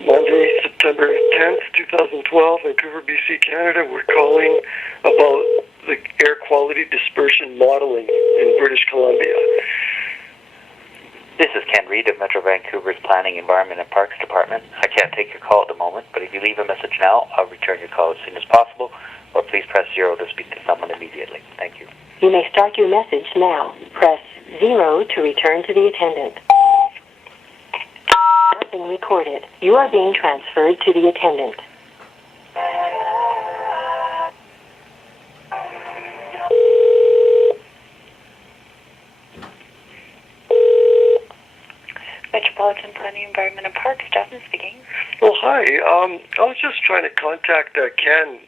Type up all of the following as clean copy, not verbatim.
Monday, September 10th, 2012, Vancouver, BC, Canada. We're calling about the air quality dispersion modeling in British Columbia. This is Ken Reed of Metro Vancouver's Planning, Environment and Parks Department. I can't take your call at the moment, but if you leave a message now, I'll return your call as soon as possible, or please press 0 to speak to someone immediately. Thank you. You may start your message now. Press 0 to return to the attendant. Nothing recorded. You are being transferred to the attendant. Metropolitan Planning, Environment and Parks, Jasmine speaking. Well, hi. I was just trying to contact Ken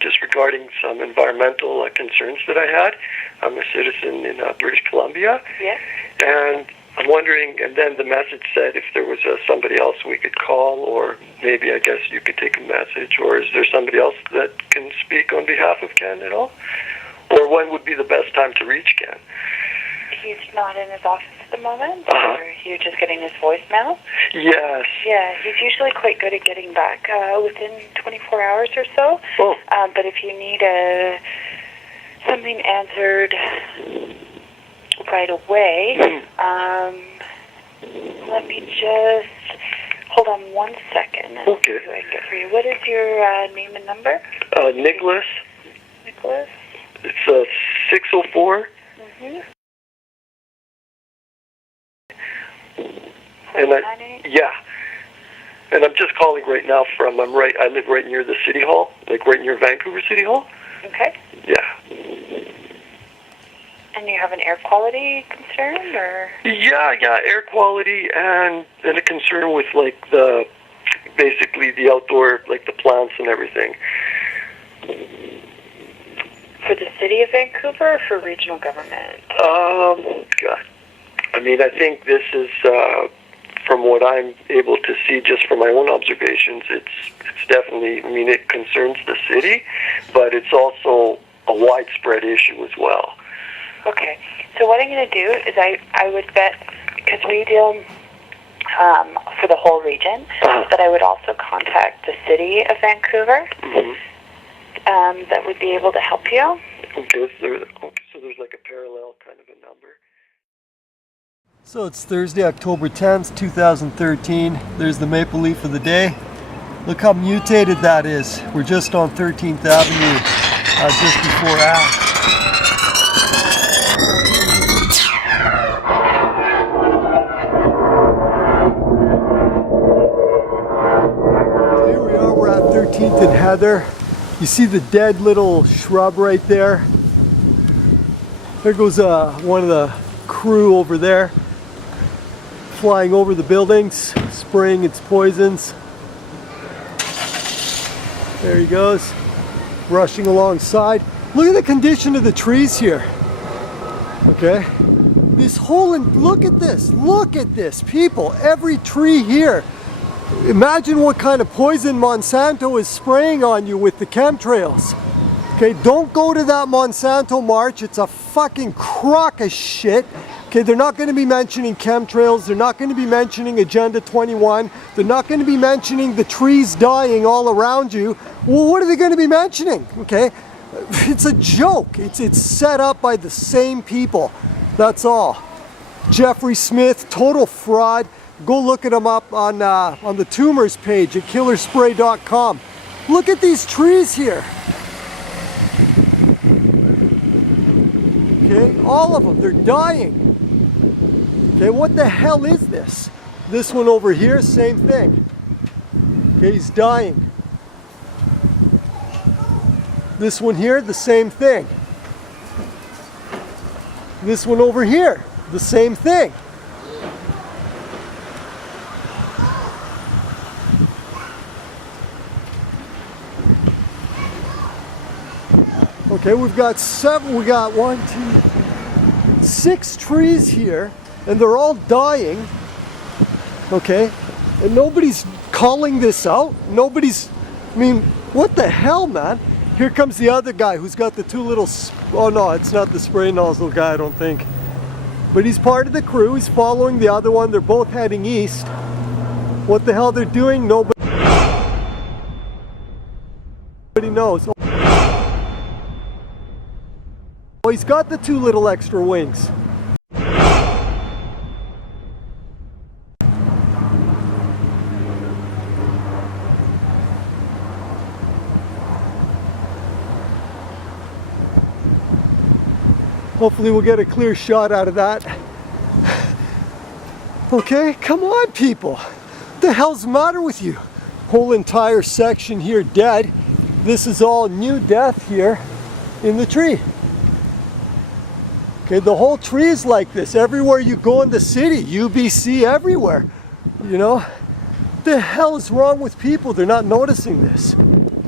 just regarding some environmental concerns that I had. I'm a citizen in British Columbia. Yes. And I'm wondering, and then the message said if there was somebody else we could call, or maybe I guess you could take a message, or is there somebody else that can speak on behalf of Ken at all? Or when would be the best time to reach Ken? He's not in his office at the moment, Uh-huh. or you're just getting his voicemail? Yes. Yeah, he's usually quite good at getting back within 24 hours or so. Oh. But if you need something answered right away, let me just hold on 1 second. And Okay. see what I can get for you. What is your name and number? Nicholas. Nicholas? It's 604. Mm-hmm. And and I'm just calling right now from, I live right near the City Hall, like right near Vancouver City Hall. Okay. Yeah. And you have an air quality concern, or? Yeah, air quality and a concern with basically the outdoor, like the plants and everything. For the city of Vancouver or for regional government? God. I mean, I think this is, from what I'm able to see just from my own observations, it's definitely, I mean, it concerns the city, but it's also a widespread issue as well. Okay. So what I'm going to do is I would bet, because we deal for the whole region, that I would also contact the city of Vancouver. Mm-hmm. That would be able to help you. Okay, so there's like a parallel kind of a number. So it's Thursday, October 10th, 2013. There's the maple leaf of the day. Look how mutated that is. We're just on 13th Avenue, just before Ash. Here we are, we're at 13th and Heather. You see the dead little shrub right there? There goes one of the crew over there, flying over the buildings, spraying its poisons. There he goes, rushing alongside. Look at the condition of the trees here. Okay, this whole, look at this, people, every tree here. Imagine what kind of poison Monsanto is spraying on you with the chemtrails. Okay, don't go to that Monsanto march. It's a fucking crock of shit. Okay, they're not going to be mentioning chemtrails. They're not going to be mentioning Agenda 21. They're not going to be mentioning the trees dying all around you. Well, what are they going to be mentioning? Okay, it's a joke. It's set up by the same people. That's all. Jeffrey Smith, total fraud. Go look at him up on the tumors page at killerspray.com. Look at these trees here. Okay, all of them, they're dying. Okay, what the hell is this? This one over here, same thing. Okay, he's dying. This one here, the same thing. This one over here, the same thing. Okay, we've got 6 trees here, and they're all dying. Okay, and nobody's calling this out. I mean, what the hell, man? Here comes the other guy who's got the 2 little, oh no, it's not the spray nozzle guy, I don't think. But he's part of the crew, he's following the other one, they're both heading east. What the hell they're doing, nobody knows. Oh, he's got the 2 little extra wings. Hopefully we'll get a clear shot out of that. Okay, come on people. What the hell's the matter with you? Whole entire section here dead. This is all new death here in the tree. Okay, the whole tree is like this. Everywhere you go in the city, UBC everywhere. You know? What the hell is wrong with people? They're not noticing this.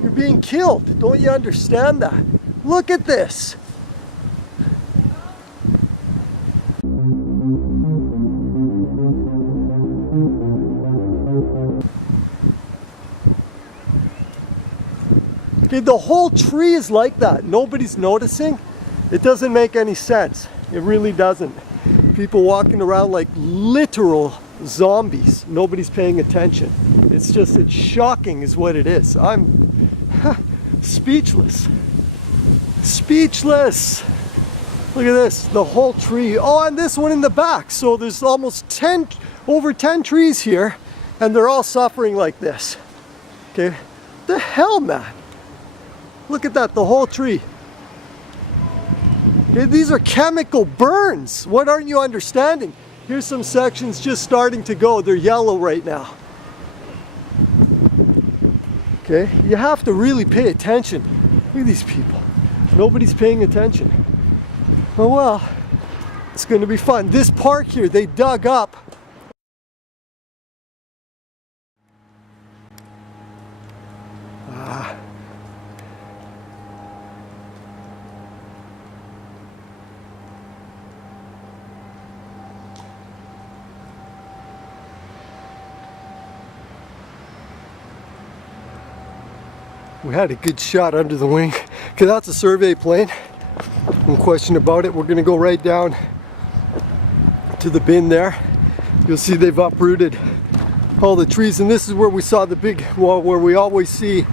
You're being killed. Don't you understand that? Look at this. Okay, the whole tree is like that. Nobody's noticing. It doesn't make any sense. It really doesn't. People walking around like literal zombies. Nobody's paying attention. It's shocking is what it is. I'm speechless. Speechless. Look at this, the whole tree. Oh, and this one in the back. So there's almost over 10 trees here, and they're all suffering like this. Okay, what the hell, man? Look at that, the whole tree. Okay, these are chemical burns. What aren't you understanding? Here's some sections just starting to go. They're yellow right now. Okay, you have to really pay attention. Look at these people. Nobody's paying attention. Oh well, it's going to be fun. This park here, they dug up. We had a good shot under the wing. Okay, that's a survey plane. No question about it. We're gonna go right down to the bin there. You'll see they've uprooted all the trees, and this is where we saw the big, well, where we always see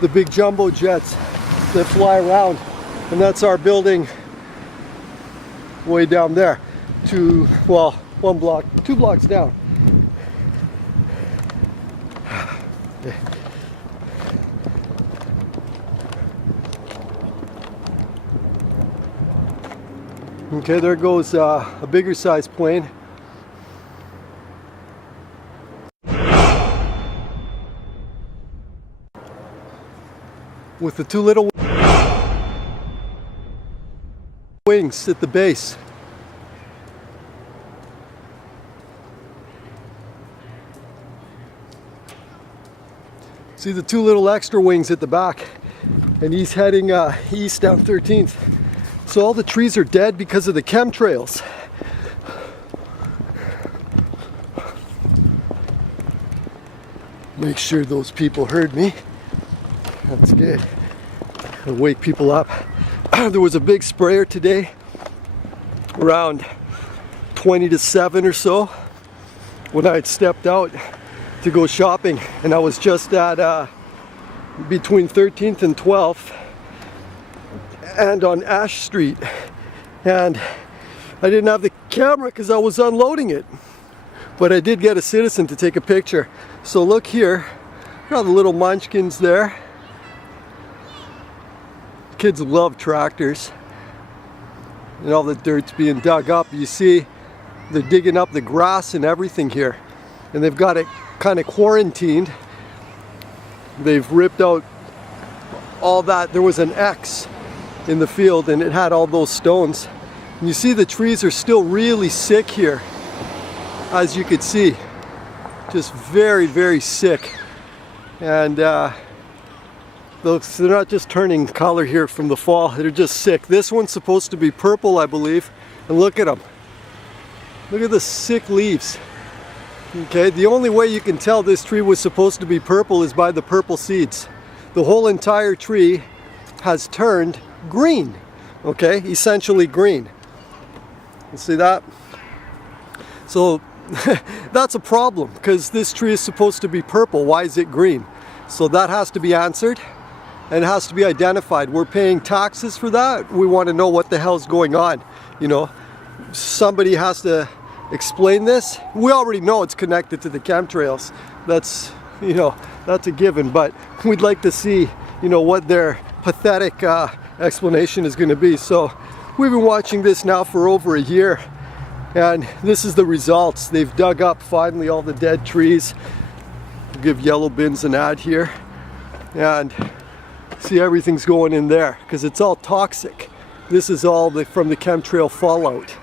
the big jumbo jets that fly around, and that's our building way down there. Two blocks down. Okay. Okay, there goes a bigger size plane. With the 2 little wings at the base. See the 2 little extra wings at the back, and he's heading east down 13th. So all the trees are dead because of the chemtrails. Make sure those people heard me. That's good. I'll wake people up. There was a big sprayer today, around 20 to 7 or so, when I had stepped out to go shopping, and I was just at between 13th and 12th and on Ash Street, and I didn't have the camera because I was unloading it, but I did get a citizen to take a picture. So look here, got the little munchkins there. Kids love tractors, and all the dirt's being dug up. You see they're digging up the grass and everything here, and they've got it kind of quarantined. They've ripped out all that. There was an X in the field, and it had all those stones. And you see the trees are still really sick here, as you could see, just very, very sick. And they're not just turning color here from the fall, they're just sick. This one's supposed to be purple, I believe, and look at them. Look at the sick leaves. Okay, the only way you can tell this tree was supposed to be purple is by the purple seeds. The whole entire tree has turned green, okay, essentially green. You see that? So that's a problem, because this tree is supposed to be purple. Why is it green? So that has to be answered, and it has to be identified. We're paying taxes for that. We want to know what the hell's going on. You know, somebody has to explain this. We already know it's connected to the chemtrails. That's, you know, that's a given, but we'd like to see, you know, what their pathetic explanation is going to be. So we've been watching this now for over a year, and this is the results. They've dug up finally all the dead trees. We'll give Yellow Bins an ad here, and see, everything's going in there because it's all toxic. This is all from the chemtrail fallout.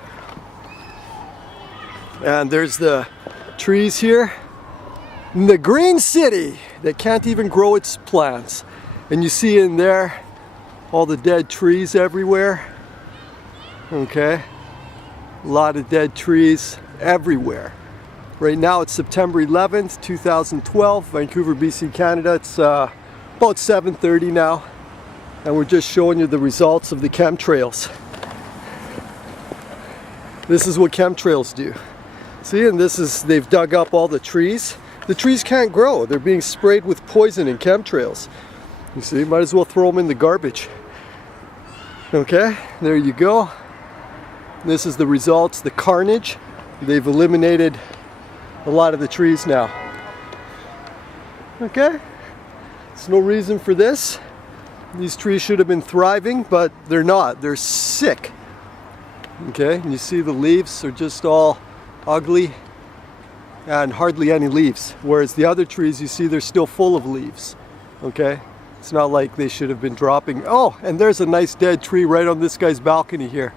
And there's the trees here in the green city that can't even grow its plants. And you see in there all the dead trees everywhere. Okay, a lot of dead trees everywhere. Right now it's September 11th, 2012, Vancouver, BC, Canada. It's about 7:30 now, and we're just showing you the results of the chemtrails. This is what chemtrails do. See, and this is, they've dug up all the trees. The trees can't grow. They're being sprayed with poison and chemtrails. You see, might as well throw them in the garbage. Okay, there you go. This is the results, the carnage. They've eliminated a lot of the trees now. Okay, there's no reason for this. These trees should have been thriving, but they're not. They're sick. Okay, and you see the leaves are just all ugly and hardly any leaves, whereas the other trees, you see, they're still full of leaves. Okay, it's not like they should have been dropping. Oh, and there's a nice dead tree right on this guy's balcony here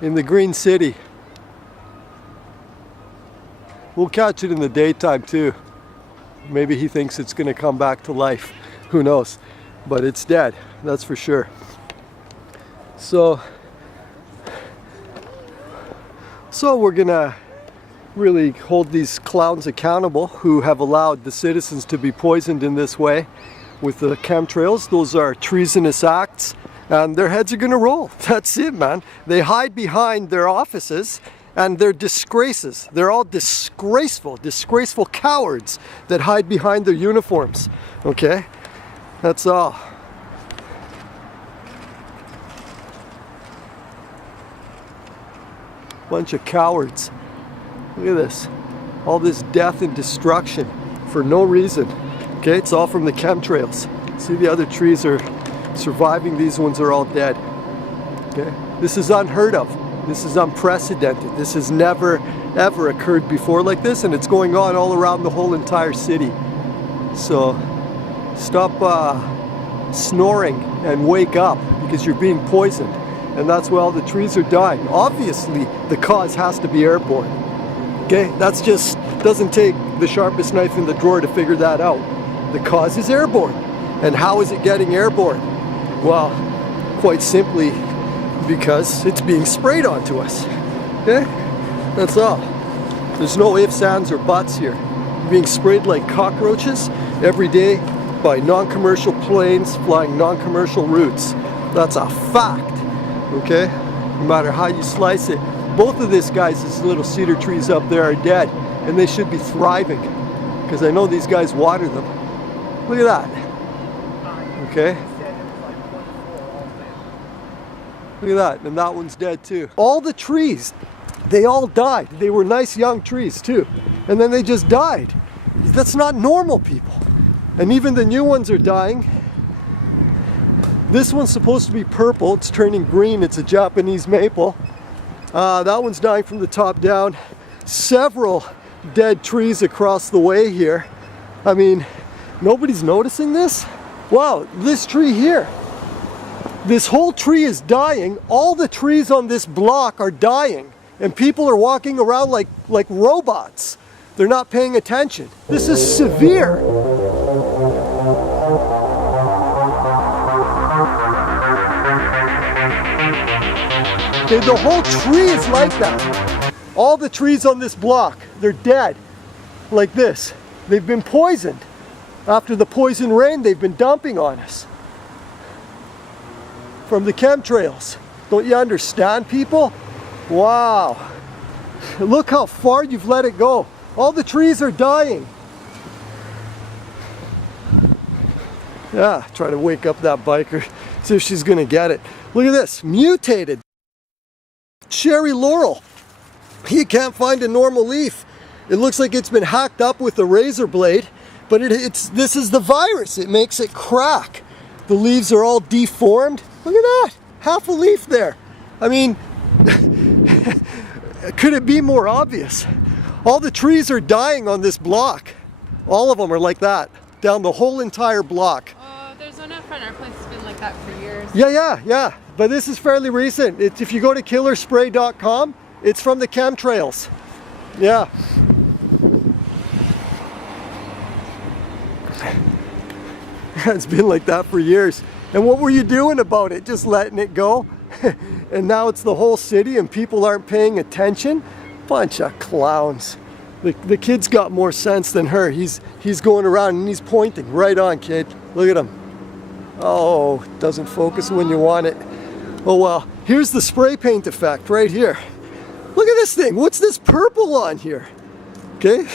in the green city. We'll catch it in the daytime too. Maybe he thinks it's going to come back to life, who knows, but it's dead, that's for sure. So we're gonna really hold these clowns accountable who have allowed the citizens to be poisoned in this way with the chemtrails. Those are treasonous acts, and their heads are gonna roll. That's it, man. They hide behind their offices, and they're disgraces. They're all disgraceful cowards that hide behind their uniforms. Okay, that's all. Bunch of cowards. Look at this. All this death and destruction for no reason. Okay, it's all from the chemtrails. See, the other trees are surviving. These ones are all dead. Okay, this is unheard of. This is unprecedented. This has never ever occurred before like this, and it's going on all around the whole entire city. So stop snoring and wake up, because you're being poisoned. And that's why all the trees are dying. Obviously, the cause has to be airborne. Okay, that's just, doesn't take the sharpest knife in the drawer to figure that out. The cause is airborne. And how is it getting airborne? Well, quite simply, because it's being sprayed onto us. Okay, that's all. There's no ifs, ands, or buts here. You're being sprayed like cockroaches every day by non-commercial planes flying non-commercial routes. That's a fact. Okay, no matter how you slice it. Both of these guys, these little cedar trees up there, are dead, and they should be thriving, because I know these guys water them. Look at that. Okay, look at that, and that one's dead too. All the trees, they all died. They were nice young trees too, and then they just died. That's not normal, people. And even the new ones are dying. This one's supposed to be purple, it's turning green, it's a Japanese maple. That one's dying from the top down. Several dead trees across the way here. I mean, nobody's noticing this? Wow, this tree here. This whole tree is dying. All the trees on this block are dying. And people are walking around like robots. They're not paying attention. This is severe. Okay, the whole tree is like that. All the trees on this block, they're dead, like this. They've been poisoned. After the poison rain they've been dumping on us from the chemtrails. Don't you understand, people? Wow. Look how far you've let it go. All the trees are dying. Yeah, try to wake up that biker, see if she's gonna get it. Look at this, mutated cherry laurel. You can't find a normal leaf. It looks like it's been hacked up with a razor blade, but this is the virus. It makes it crack. The leaves are all deformed. Look at that, half a leaf there. I mean, could it be more obvious? All the trees are dying on this block. All of them are like that, down the whole entire block. There's one up front. Our place has been like that for years. Yeah. But this is fairly recent. If you go to killerspray.com, it's from the chemtrails. Yeah. It's been like that for years. And what were you doing about it? Just letting it go? And now it's the whole city and people aren't paying attention? Bunch of clowns. The kid's got more sense than her. He's going around and he's pointing. Right on, kid. Look at him. Oh, doesn't focus when you want it. Oh well, here's the spray paint effect right here. Look at this thing. What's this purple on here? Okay,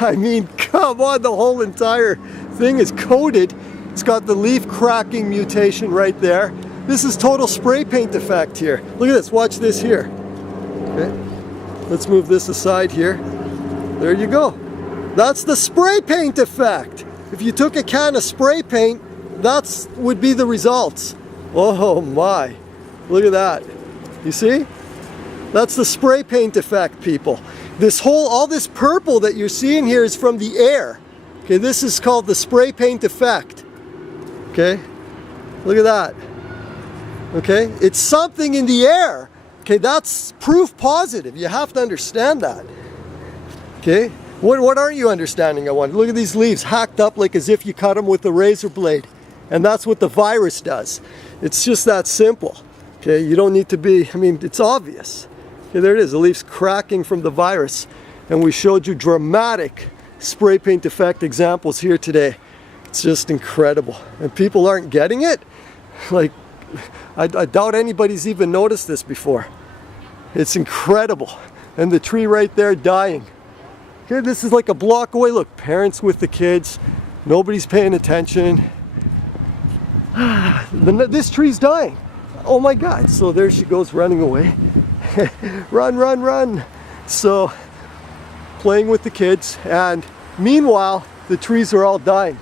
I mean, come on, the whole entire thing is coated. It's got the leaf cracking mutation right there. This is total spray paint effect here. Look at this, watch this here. Okay, let's move this aside here. There you go. That's the spray paint effect. If you took a can of spray paint, that would be the results. Oh my, look at that. You see? That's the spray paint effect, people. All this purple that you're seeing here is from the air. Okay, this is called the spray paint effect. Okay, look at that. Okay, it's something in the air. Okay, that's proof positive. You have to understand that. Okay, what aren't you understanding? I wonder. Look at these leaves hacked up like as if you cut them with a razor blade. And that's what the virus does. It's just that simple. Okay, you don't need to be, I mean, it's obvious. Okay, there it is, the leaf's cracking from the virus. And we showed you dramatic spray paint effect examples here today. It's just incredible. And people aren't getting it? Like, I doubt anybody's even noticed this before. It's incredible. And the tree right there dying. Okay, this is like a block away. Look, parents with the kids. Nobody's paying attention. This tree's dying. Oh my God. So there she goes running away. Run. So playing with the kids, and meanwhile the trees are all dying.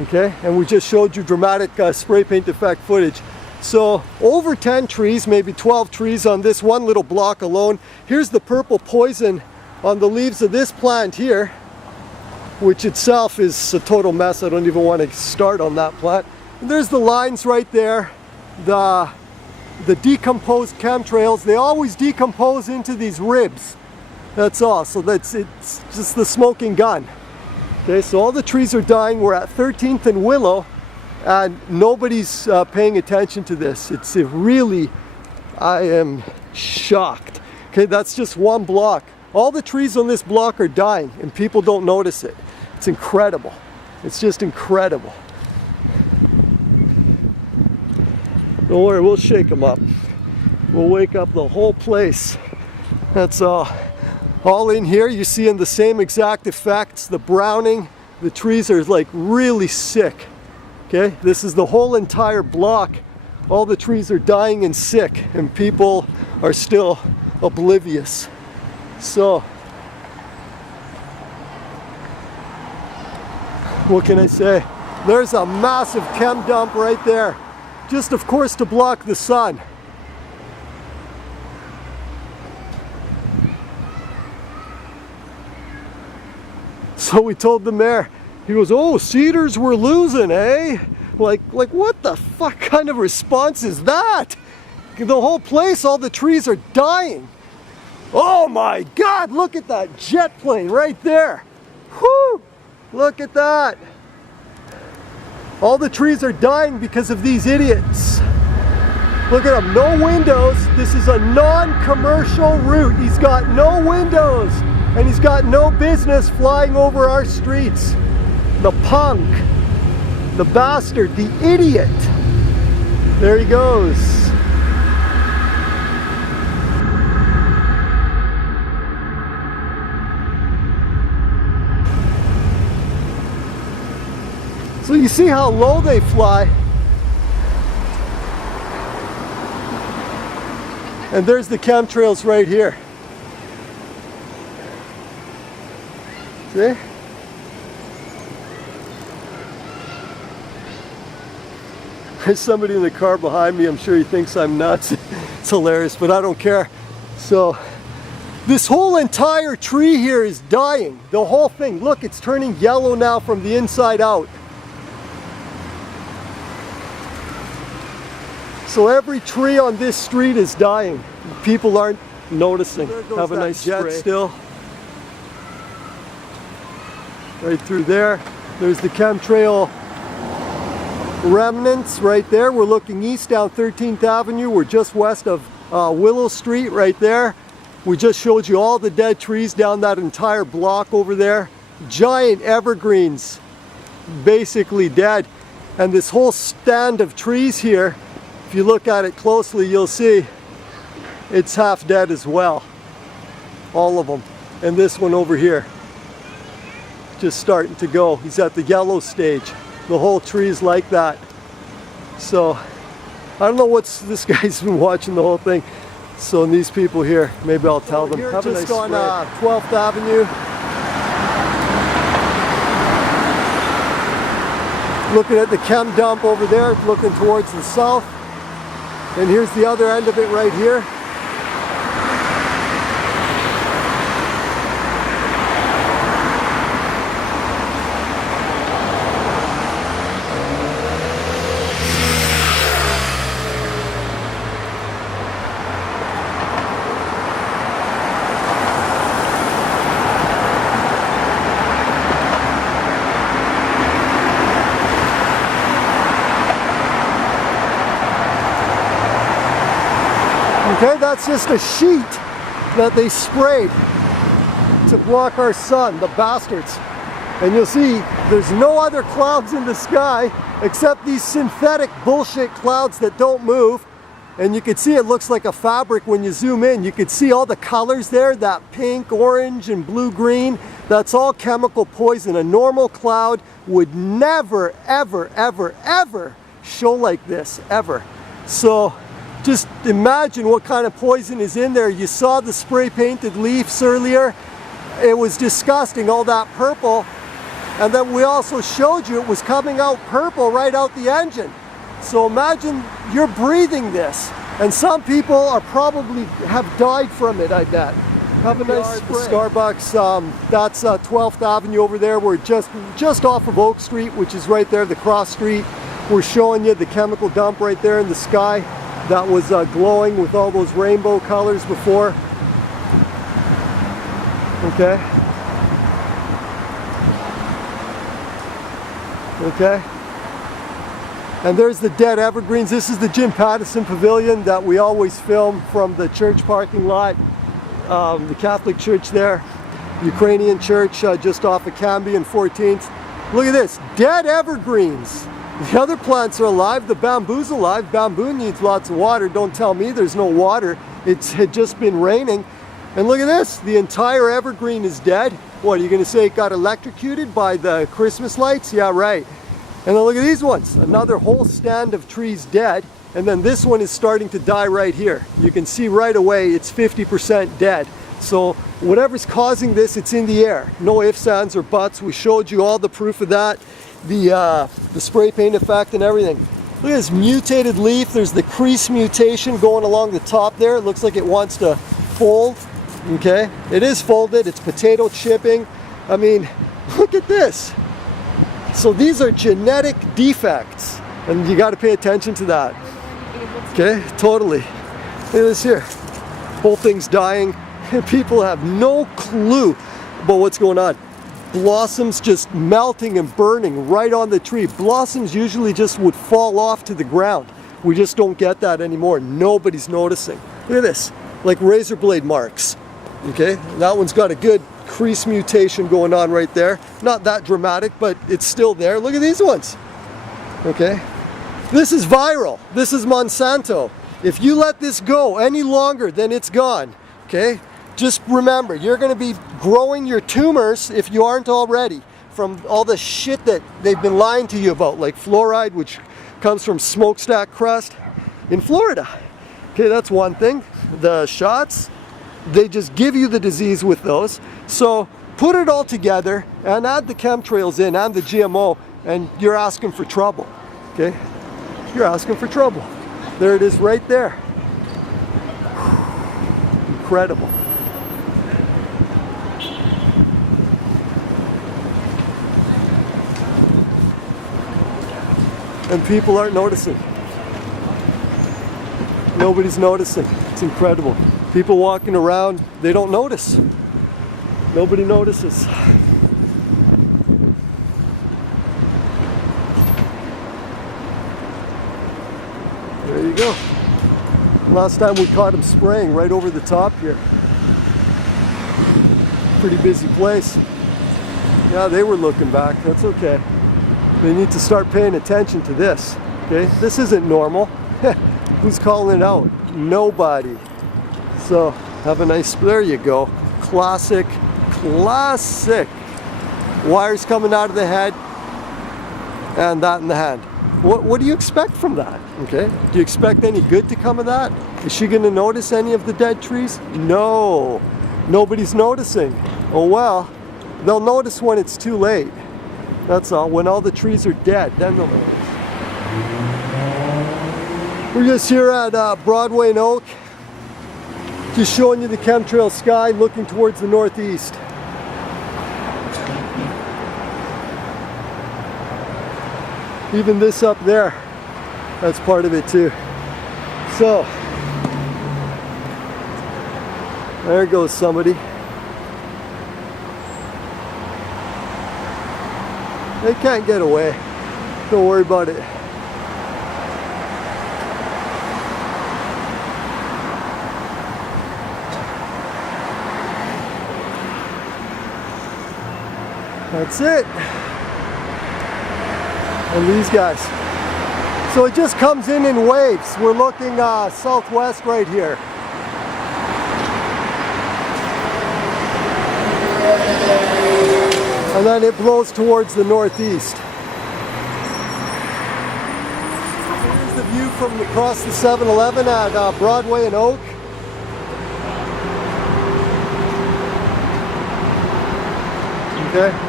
Okay, and we just showed you dramatic spray paint effect footage. So over 10 trees, maybe 12 trees on this one little block alone. Here's the purple poison on the leaves of this plant here, which itself is a total mess. I don't even want to start on that plant. And there's the lines right there, the decomposed chemtrails. They always decompose into these ribs. That's all. So it's just the smoking gun. Okay, so all the trees are dying. We're at 13th and Willow, and nobody's paying attention to this. It's really, I am shocked. Okay, that's just one block. All the trees on this block are dying, and people don't notice it. It's incredible. It's just incredible. Don't worry, we'll shake them up. We'll wake up the whole place. That's all. All in here, you're seeing the same exact effects. The browning, the trees are like really sick. Okay, this is the whole entire block. All the trees are dying and sick, and people are still oblivious. So, what can I say? There's a massive chem dump right there. Just of course to block the sun. So we told the mayor, he goes, oh, Cedars we're losing, eh? Like what the fuck kind of response is that? The whole place, all the trees are dying. Oh my God, look at that jet plane right there. Whew, look at that. All the trees are dying because of these idiots. Look at them, no windows. This is a non-commercial route. He's got no windows, and he's got no business flying over our streets. The punk, the bastard, the idiot. There he goes. So you see how low they fly. And there's the chemtrails right here. See? There's somebody in the car behind me. I'm sure he thinks I'm nuts. It's hilarious, but I don't care. So this whole entire tree here is dying. The whole thing. Look, it's turning yellow now from the inside out. So every tree on this street is dying. People aren't noticing. Have a nice jet still. Right through there. There's the chemtrail remnants right there. We're looking east down 13th Avenue. We're just west of Willow Street right there. We just showed you all the dead trees down that entire block over there. Giant evergreens, basically dead. And this whole stand of trees here, if you look at it closely, you'll see it's half dead as well. All of them. And this one over here, just starting to go. He's at the yellow stage. The whole tree is like that. So I don't know what's this guy's been watching the whole thing. So these people here, maybe I'll tell them. Have a nice on 12th Avenue. Looking at the chem dump over there, looking towards the south. And here's the other end of it right here. Okay, that's just a sheet that they sprayed to block our sun, the bastards. And you'll see there's no other clouds in the sky except these synthetic bullshit clouds that don't move. And you can see it looks like a fabric when you zoom in. You can see all the colors there, that pink, orange, and blue-green. That's all chemical poison. A normal cloud would never, ever, ever, ever show like this, ever. So just imagine what kind of poison is in there. You saw the spray painted leaves earlier. It was disgusting, all that purple. And then we also showed you it was coming out purple right out the engine. So imagine you're breathing this. And some people are probably have died from it, I bet. Have a nice Starbucks. That's 12th Avenue over there. We're just off of Oak Street, which is right there, the cross street. We're showing you the chemical dump right there in the sky. That was glowing with all those rainbow colors before. Okay. Okay. And there's the dead evergreens. This is the Jim Pattison Pavilion that we always film from the church parking lot. The Catholic church there. Ukrainian church just off of Cambie and 14th. Look at this. Dead evergreens. The other plants are alive. The bamboo's alive. Bamboo needs lots of water. Don't tell me there's no water. It had just been raining. And look at this. The entire evergreen is dead. What, are you going to say it got electrocuted by the Christmas lights? Yeah, right. And then look at these ones. Another whole stand of trees dead. And then this one is starting to die right here. You can see right away it's 50% dead. So whatever's causing this, it's in the air. No ifs, ands, or buts. We showed you all the proof of that. The spray paint effect and everything. Look at this mutated leaf. There's the crease mutation going along the top there. It looks like it wants to fold. Okay, it is folded. It's potato chipping. I mean, look at this. So these are genetic defects, and you got to pay attention to that. Okay, totally. Look at this here. Whole thing's dying, and people have no clue about what's going on. Blossoms just melting and burning right on the tree. Blossoms usually just would fall off to the ground. We just don't get that anymore. Nobody's noticing. Look at this, like razor blade marks. Okay, that one's got a good crease mutation going on right there. Not that dramatic, but it's still there. Look at these ones. Okay, this is viral. This is Monsanto. If you let this go any longer, then it's gone. Okay, just remember, you're going to be growing your tumors, if you aren't already, from all the shit that they've been lying to you about, like fluoride, which comes from smokestack crust in Florida. Okay, that's one thing. The shots, they just give you the disease with those. So put it all together and add the chemtrails in and the GMO, and you're asking for trouble. Okay, you're asking for trouble. There it is right there. Incredible. And people aren't noticing. Nobody's noticing. It's incredible. People walking around, they don't notice. Nobody notices. There you go. Last time we caught him spraying right over the top here. Pretty busy place. Yeah, they were looking back. That's okay. They need to start paying attention to this. Okay, this isn't normal. Who's calling it out? Nobody. So have a nice, there you go. Classic, classic. Wires coming out of the head and that in the hand. What do you expect from that? Okay, do you expect any good to come of that? Is she going to notice any of the dead trees? No, nobody's noticing. Oh well, they'll notice when it's too late. That's all. When all the trees are dead, then they'll notice. We're just here at Broadway and Oak, just showing you the chemtrail sky looking towards the northeast. Even this up there, that's part of it too. So, there goes somebody. They can't get away. Don't worry about it. That's it. And these guys. So it just comes in waves. We're looking southwest right here. And then it blows towards the northeast. Here's the view from across the 7-Eleven at Broadway and Oak. Okay.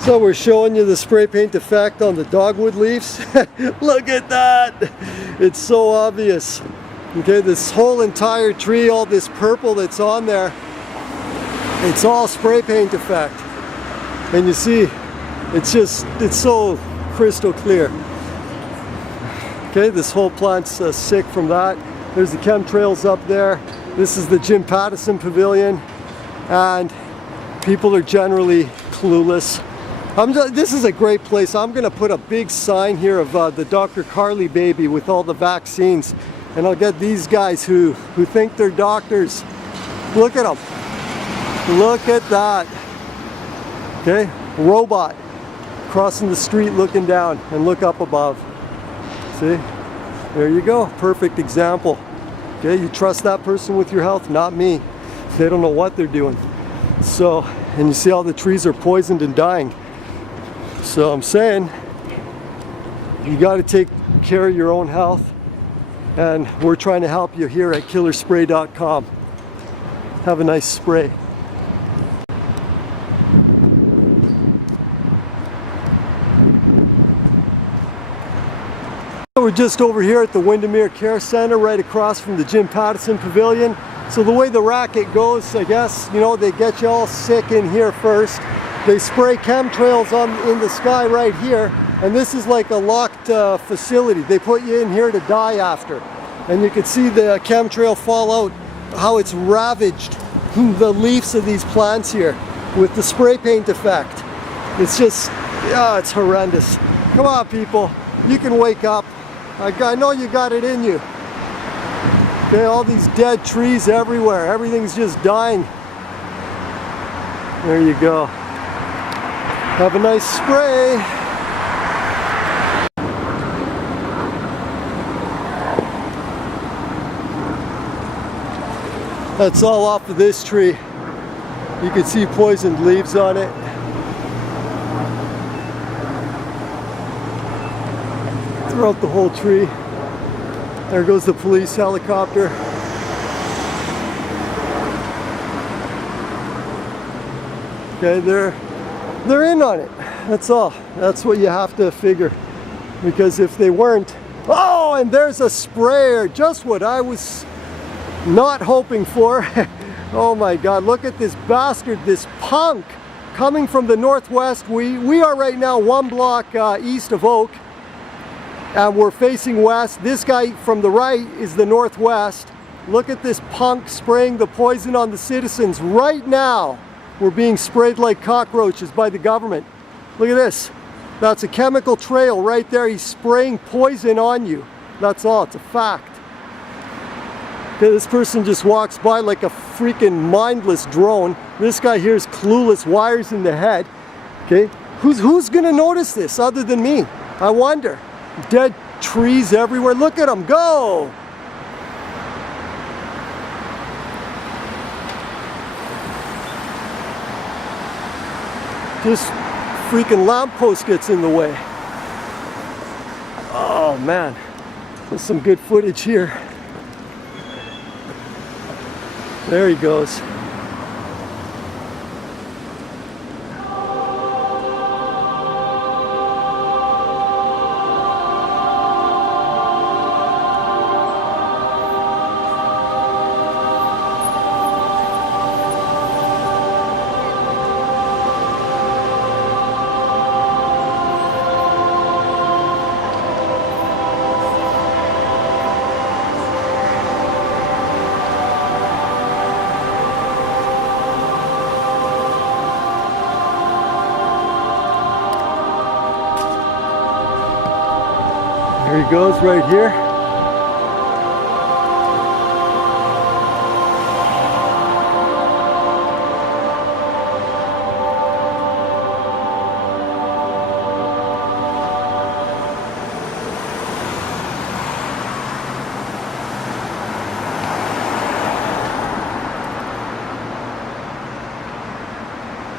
So we're showing you the spray paint effect on the dogwood leaves. Look at that! It's so obvious. Okay, this whole entire tree, all this purple that's on there, it's all spray paint effect. And you see, it's so crystal clear. Okay, this whole plant's sick from that. There's the chemtrails up there. This is the Jim Pattison Pavilion. And people are generally clueless. This is a great place. I'm going to put a big sign here of the Dr. Carly baby with all the vaccines. And I'll get these guys who think they're doctors. Look at them. Look at that. Okay, robot crossing the street looking down and look up above. See? There you go. Perfect example. Okay, you trust that person with your health? Not me. They don't know what they're doing. So, and you see all the trees are poisoned and dying. So I'm saying, you got to take care of your own health, and we're trying to help you here at killerspray.com. Have a nice spray. We're just over here at the Windermere Care Center, right across from the Jim Pattison Pavilion. So the way the racket goes, I guess, you know, they get you all sick in here first. They spray chemtrails in the sky right here, and this is like a locked facility. They put you in here to die after. And you can see the chemtrail fall out, how it's ravaged the leaves of these plants here with the spray paint effect. It's just, yeah, it's horrendous. Come on, people, you can wake up. I know you got it in you. Okay, all these dead trees everywhere. Everything's just dying. There you go. Have a nice spray. That's all off of this tree. You can see poisoned leaves on it. Throughout the whole tree. There goes the police helicopter. Okay, they're in on it. That's all. That's what you have to figure. Because if they weren't, oh, and there's a sprayer, just what I was not hoping for. Oh my God, look at this bastard, this punk coming from the northwest. We are right now 1 block east of Oak, and we're facing west. This guy from the right is the northwest. Look at this punk spraying the poison on the citizens right now. We're being sprayed like cockroaches by the government. Look at this. That's a chemical trail right there. He's spraying poison on you. That's all. It's a fact. Okay, this person just walks by like a freaking mindless drone. This guy here is clueless, wires in the head. Okay, who's gonna notice this other than me? I wonder. Dead trees everywhere. Look at them go. This freaking lamppost gets in the way. Oh man, there's some good footage here. There he goes. There he goes right here.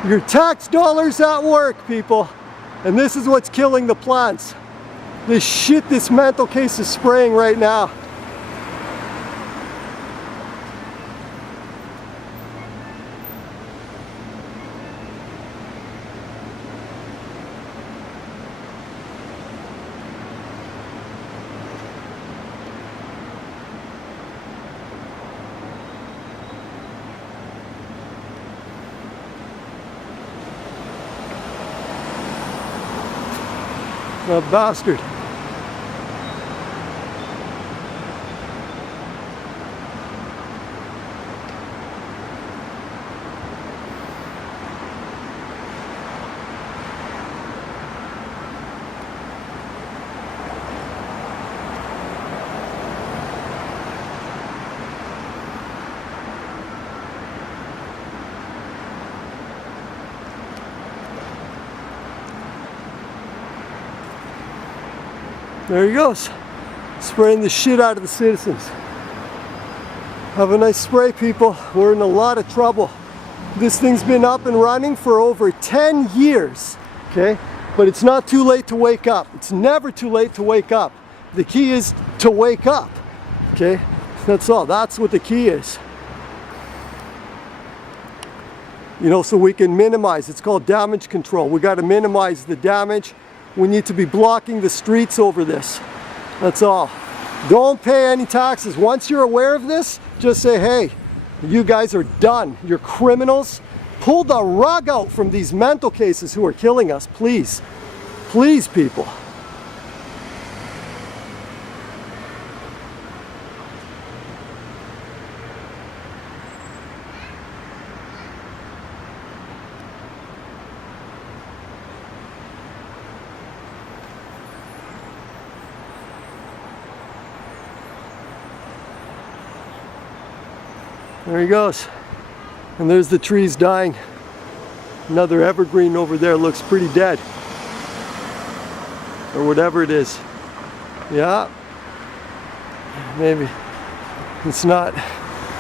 Your tax dollars at work, people. And this is what's killing the plants. This shit this mental case is spraying right now. A bastard. There he goes, spraying the shit out of the citizens. Have a nice spray, people. We're in a lot of trouble. This thing's been up and running for over 10 years, okay? But it's not too late to wake up. It's never too late to wake up. The key is to wake up, okay? That's all. That's what the key is. You know, so we can minimize. It's called damage control. We got to minimize the damage. We need to be blocking the streets over this. That's all. Don't pay any taxes. Once you're aware of this, just say, hey, you guys are done. You're criminals. Pull the rug out from these mental cases who are killing us, please. Please, people. There he goes. And there's the trees dying. Another evergreen over there looks pretty dead. Or whatever it is. Yeah. Maybe it's not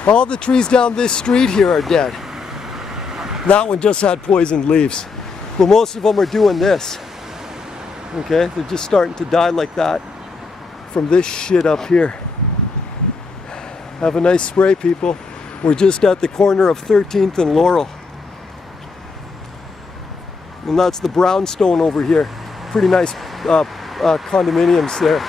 All the trees down this street here are dead. That one just had poisoned leaves. But most of them are doing this. Okay, they're just starting to die like that from this shit up here. Have a nice spray, people. We're just at the corner of 13th and Laurel. And that's the brownstone over here. Pretty nice condominiums there.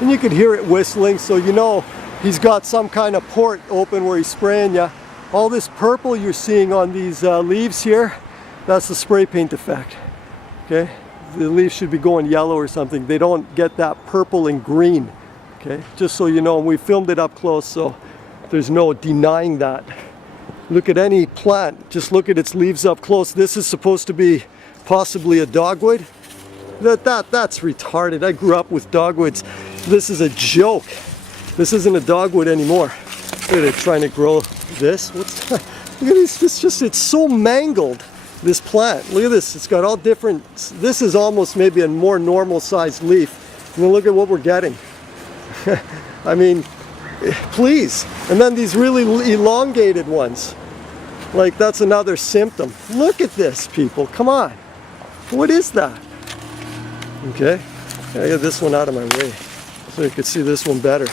And you could hear it whistling, so you know he's got some kind of port open where he's spraying you. All this purple you're seeing on these leaves here, that's the spray paint effect. Okay, the leaves should be going yellow or something. They don't get that purple and green. Okay, just so you know, and we filmed it up close, so there's no denying that. Look at any plant, just look at its leaves up close. This is supposed to be possibly a dogwood. That's retarded. I grew up with dogwoods. This is a joke. This isn't a dogwood anymore. Look at it trying to grow this. What's that? Look at this. It's so mangled, this plant. Look at this. It's got all different. This is almost maybe a more normal sized leaf. And then look at what we're getting. I mean, please. And then these really elongated ones. Like, that's another symptom. Look at this, people. Come on. What is that? Okay. I get this one out of my way so you could see this one better.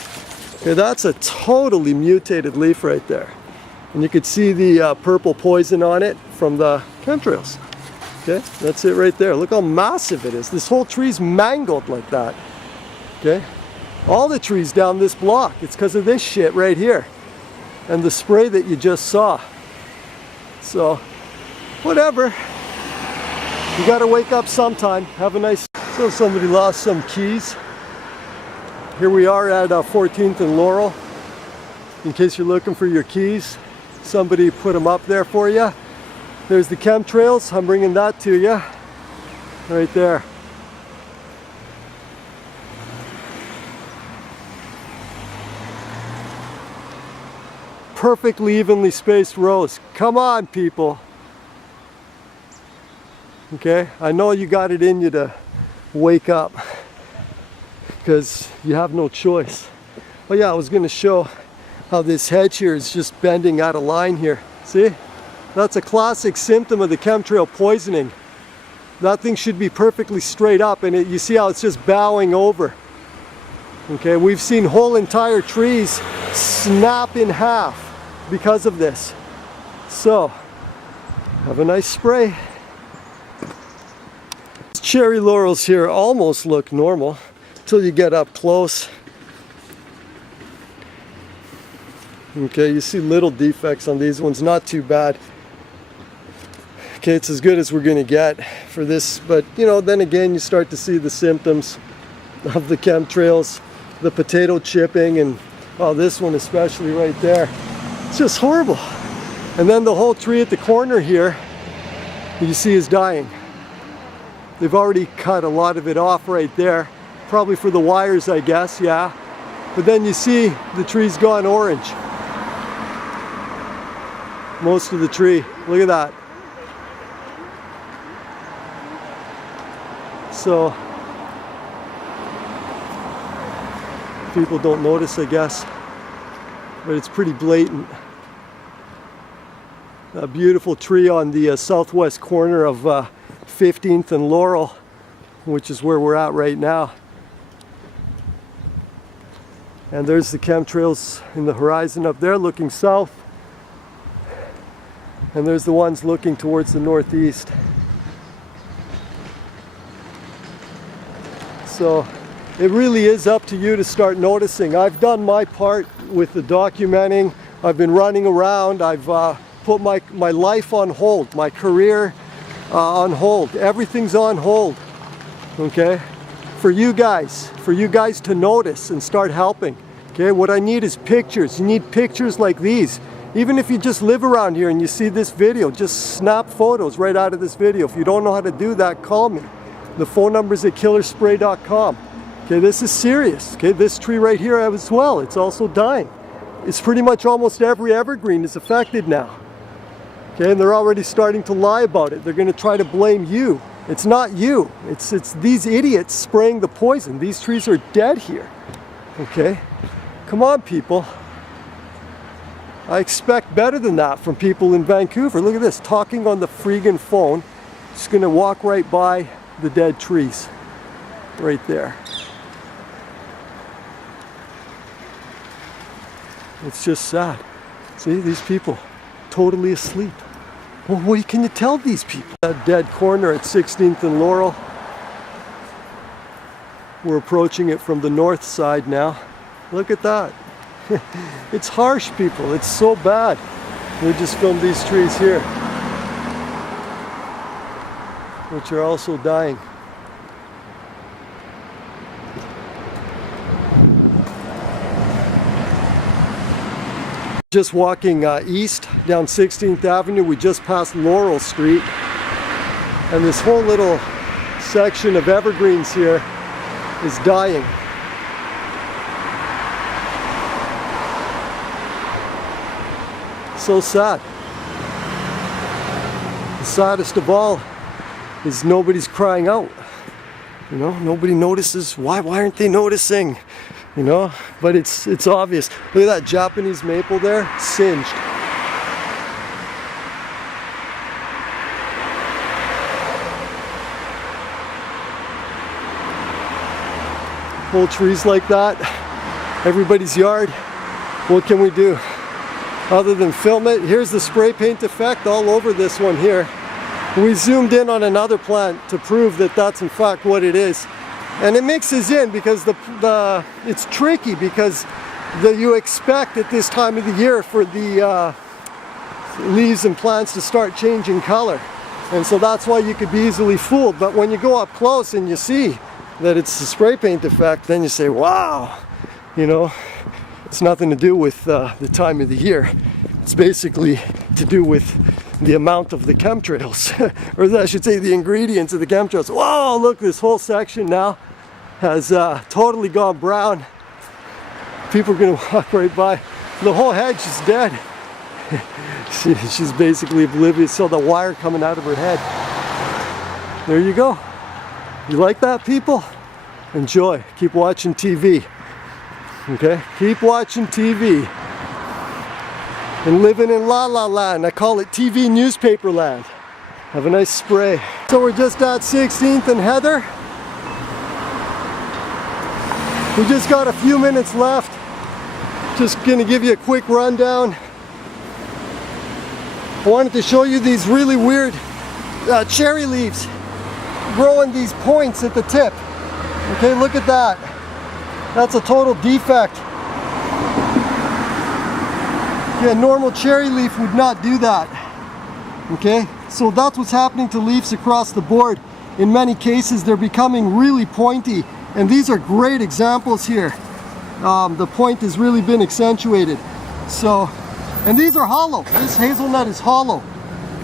Okay, that's a totally mutated leaf right there. And you could see the purple poison on it from the chemtrails. Okay, that's it right there. Look how massive it is. This whole tree's mangled like that. Okay, all the trees down this block, it's because of this shit right here. And the spray that you just saw. So, whatever. You gotta wake up sometime. Have a nice... So somebody lost some keys. Here we are at 14th and Laurel. In case you're looking for your keys, somebody put them up there for you. There's the chemtrails. I'm bringing that to you. Right there. Perfectly evenly spaced rows. Come on, people. Okay, I know you got it in you to wake up because you have no choice. Oh yeah, I was going to show how this hedge here is just bending out of line here. See? That's a classic symptom of the chemtrail poisoning. That thing should be perfectly straight up, and you see how it's just bowing over. Okay, we've seen whole entire trees snap in half because of this. So, have a nice spray. Cherry laurels here almost look normal until you get up close. Okay, you see little defects on these ones, not too bad. Okay, it's as good as we're going to get for this, but you know, then again you start to see the symptoms of the chemtrails, the potato chipping, and oh, this one especially right there. It's just horrible. And then the whole tree at the corner here, you see, is dying. They've already cut a lot of it off right there, probably for the wires, I guess, yeah. But then you see the tree's gone orange. Most of the tree, look at that. So, people don't notice, I guess, but it's pretty blatant. A beautiful tree on the southwest corner of 15th and Laurel, which is where we're at right now. And there's the chemtrails in the horizon up there looking south. And there's the ones looking towards the northeast. So it really is up to you to start noticing. I've done my part with the documenting. I've been running around. I've put my life on hold, my career on hold. Everything's on hold, okay? For you guys to notice and start helping. Okay, what I need is pictures. You need pictures like these. Even if you just live around here and you see this video, just snap photos right out of this video. If you don't know how to do that, call me. The phone number is at killerspray.com. Okay, this is serious. Okay, this tree right here as well, it's also dying. It's pretty much almost every evergreen is affected now. Okay, and they're already starting to lie about it. They're going to try to blame you. It's not you. It's these idiots spraying the poison. These trees are dead here. Okay? Come on, people. I expect better than that from people in Vancouver. Look at this, talking on the freaking phone. Just going to walk right by the dead trees. Right there. It's just sad. See, these people totally asleep. Well, what can you tell these people? That dead corner at 16th and Laurel. We're approaching it from the north side now. Look at that. It's harsh, people. It's so bad. We just filmed these trees here, which are also dying. Just walking east down 16th Avenue, we just passed Laurel Street, and this whole little section of evergreens here is dying. So sad. The saddest of all is nobody's crying out. You know, nobody notices. Why aren't they noticing? You know, but it's obvious. Look at that Japanese maple there, singed. Whole trees like that, everybody's yard. What can we do other than film it? Here's the spray paint effect all over this one here. We zoomed in on another plant to prove that that's in fact what it is. And it mixes in because it's tricky because you expect at this time of the year for the leaves and plants to start changing color. And so that's why you could be easily fooled. But when you go up close and you see that it's the spray paint effect, then you say, wow, you know, it's nothing to do with the time of the year. It's basically to do with the amount of the chemtrails, or I should say the ingredients of the chemtrails. Whoa, look, this whole section now has totally gone brown. People are going to walk right by. The whole hedge is dead. She's basically oblivious. So the wire coming out of her head. There you go. You like that, people? Enjoy. Keep watching TV. Okay? Keep watching TV. And living in La La Land. I call it TV newspaper land. Have a nice spray. So we're just at 16th and Heather. We just got a few minutes left. Just gonna give you a quick rundown. I wanted to show you these really weird cherry leaves growing these points at the tip. Okay, look at that. That's a total defect. Yeah, normal cherry leaf would not do that. Okay, so that's what's happening to leaves across the board. In many cases, they're becoming really pointy. And these are great examples here. The point has really been accentuated. So, and these are hollow. This hazelnut is hollow.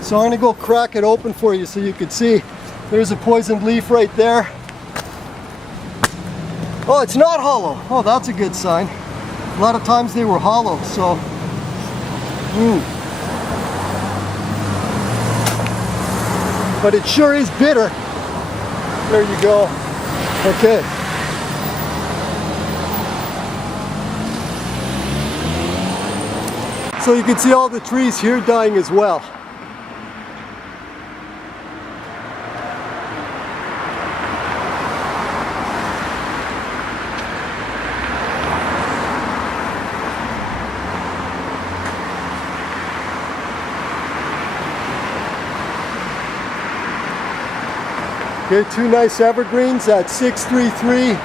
So I'm gonna go crack it open for you so you can see. There's a poisoned leaf right there. Oh, it's not hollow. Oh, that's a good sign. A lot of times they were hollow, so. But it sure is bitter. There you go. Okay. So you can see all the trees here dying as well. Okay, two nice evergreens at 633.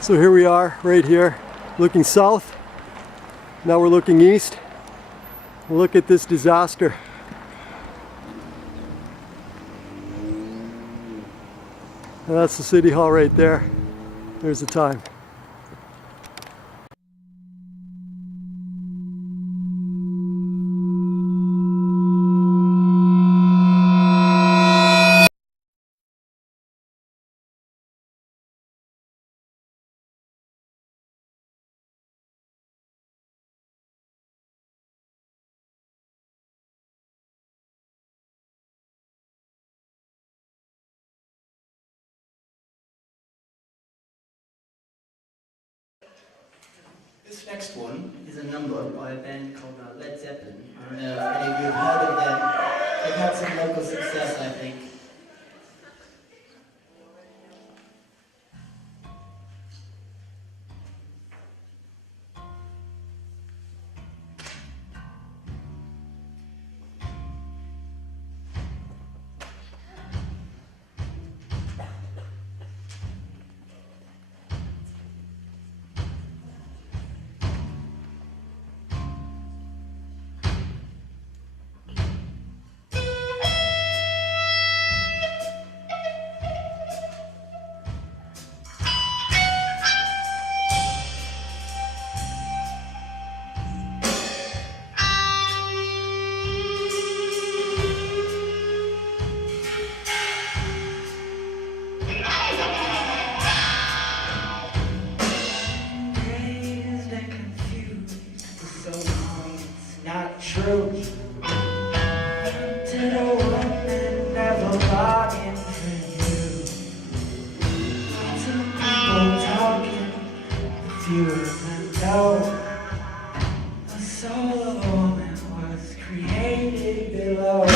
So here we are, right here, looking south. Now we're looking east. Look at this disaster. And that's the City Hall right there. There's the time. This next one is a number by a band called Led Zeppelin. I don't know if any of you have heard of them. They've had some local success, I think. Not true. Did a woman never bargain for you? Two people talking, a few of them know. The soul of a woman was created below.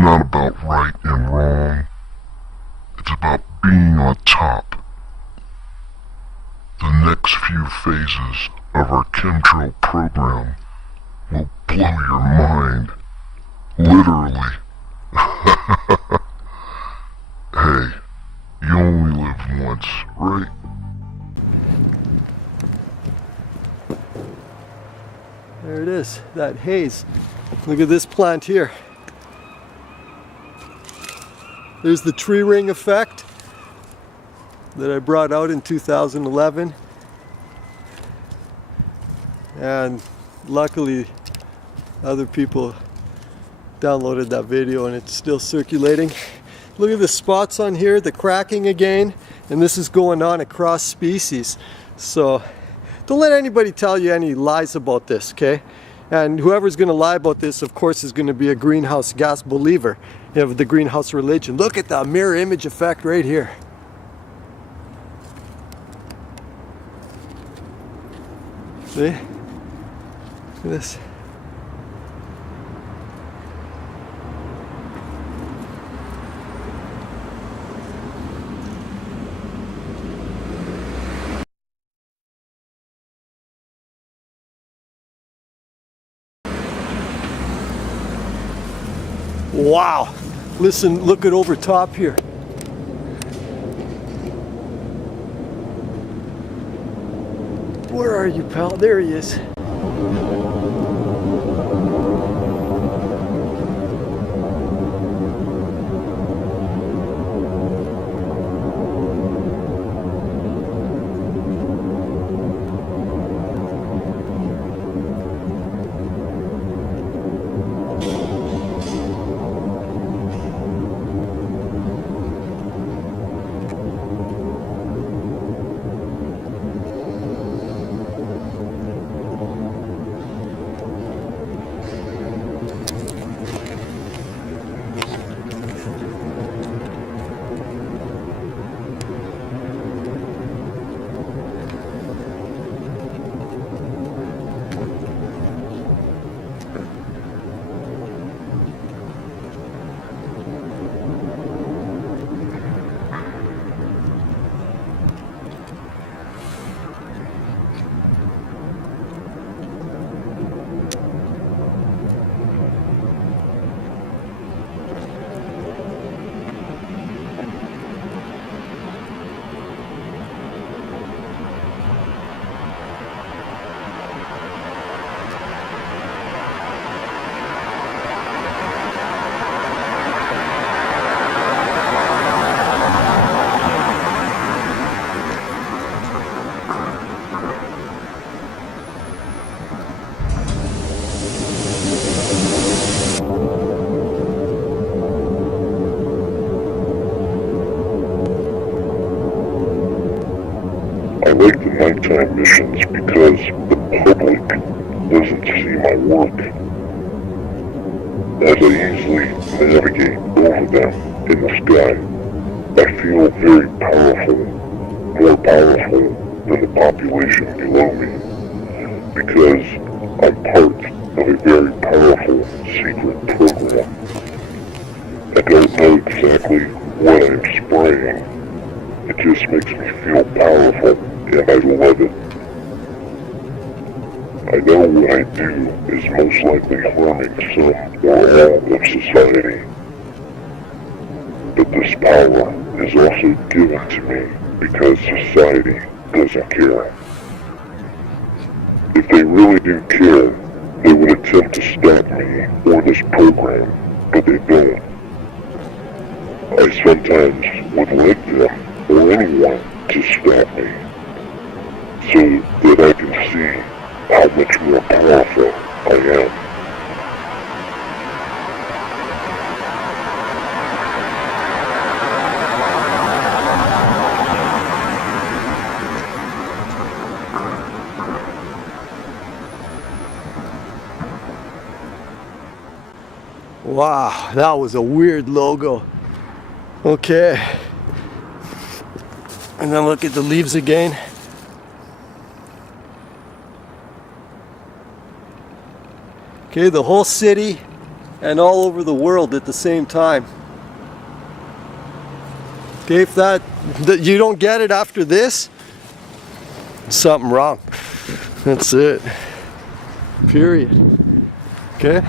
not about right and wrong. It's about being on top. The next few phases of our CHEMTRAIL program will blow your mind. Literally. Hey, you only live once, right? There it is, that haze. Look at this plant here. There's the tree ring effect that I brought out in 2011. And luckily other people downloaded that video and it's still circulating. Look at the spots on here, the cracking again, and this is going on across species. So don't let anybody tell you any lies about this, okay? And whoever's going to lie about this, of course, is going to be a greenhouse gas believer of the greenhouse religion. Look at the mirror image effect right here. See? Look at this. Wow, listen, look at over top here. Where are you, pal? There he is. I like the nighttime missions because the public doesn't see my work. As I easily navigate over them in the sky, I feel very powerful, more powerful than the population below me, because I'm part of a very powerful secret program. I don't know exactly what I'm spraying. It just makes me feel powerful, and I love it. I know what I do is most likely harming some or all of society. But this power is also given to me because society doesn't care. If they really do care, they would attempt to stop me or this program, but they don't. I sometimes would like them or anyone to stop me, so that I can see how much more powerful I am. Wow, that was a weird logo. Okay. And then look at the leaves again. Okay, the whole city and all over the world at the same time. Okay, if that you don't get it after this, something wrong. That's it. Period. Okay?